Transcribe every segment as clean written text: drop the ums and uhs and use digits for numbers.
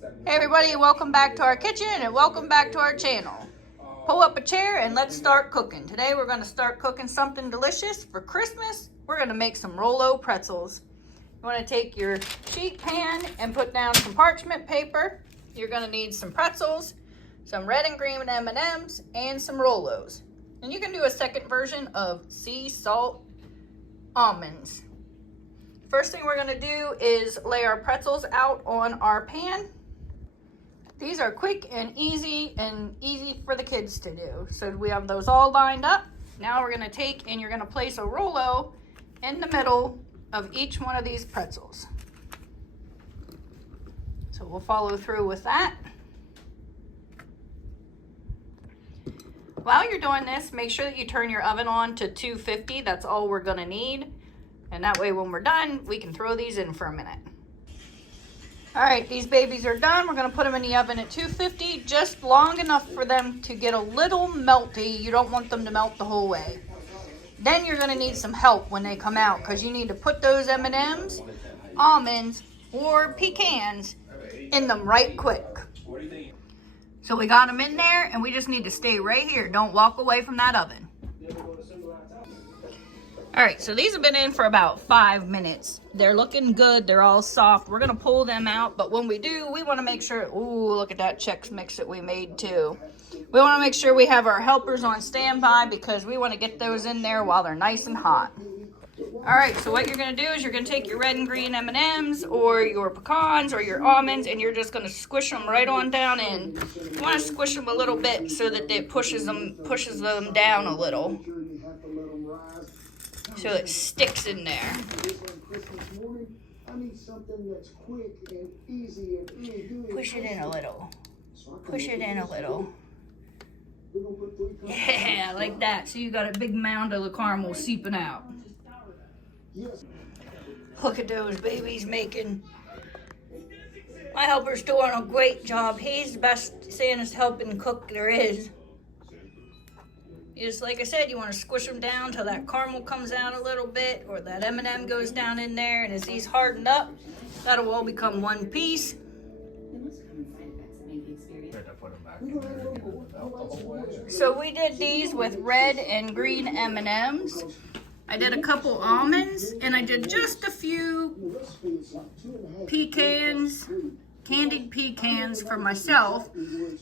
Hey everybody, welcome back to our kitchen and welcome back to our channel. Pull up a chair and let's start cooking. Today we're going to start cooking something delicious for Christmas. We're going to make some Rolo pretzels. You want to take your sheet pan and put down some parchment paper. You're going to need some pretzels, some red and green M&Ms, and some Rolos. And you can do a second version of sea salt almonds. First thing we're going to do is lay our pretzels out on our pan. These are quick and easy for the kids to do. So we have those all lined up. Now we're going to take and you're going to place a Rolo in the middle of each one of these pretzels. So we'll follow through with that. While you're doing this, make sure that you turn your oven on to 250. That's all we're going to need. And that way when we're done, we can throw these in for a minute. All right, these babies are done. We're going to put them in the oven at 250, just long enough for them to get a little melty. You don't want them to melt the whole way. Then you're going to need some help when they come out because you need to put those M&Ms, almonds, or pecans in them right quick. So we got them in there and we just need to stay right here. Don't walk away from that oven. All right, so these have been in for about 5 minutes. They're looking good. They're all soft. We're going to pull them out, but when we do, we want to make sure, ooh, look at that Chex Mix that we made too. We want to make sure we have our helpers on standby because we want to get those in there while they're nice and hot. All right, so what you're going to do is you're going to take your red and green M&Ms or your pecans or your almonds and you're just going to squish them right on down in. You want to squish them a little bit so that it pushes them down a little. So it sticks in there. Push it in a little. Push it in a little. Yeah, like that. So you got a big mound of the caramel seeping out. Look at those babies making. My helper's doing a great job. He's the best Santa's helping cook there is. Just like I said, you want to squish them down till that caramel comes out a little bit or that M&M goes down in there. And as these harden up, that'll all become one piece. So we did these with red and green M&Ms. I did a couple almonds and I did just a few pecans. Candied pecans for myself.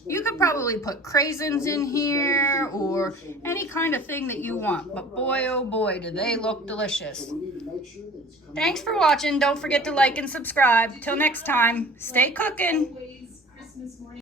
You could probably put craisins in here or any kind of thing that you want, but boy oh boy do they look delicious. Thanks for watching. Don't forget to like and subscribe. Till next time, stay cooking.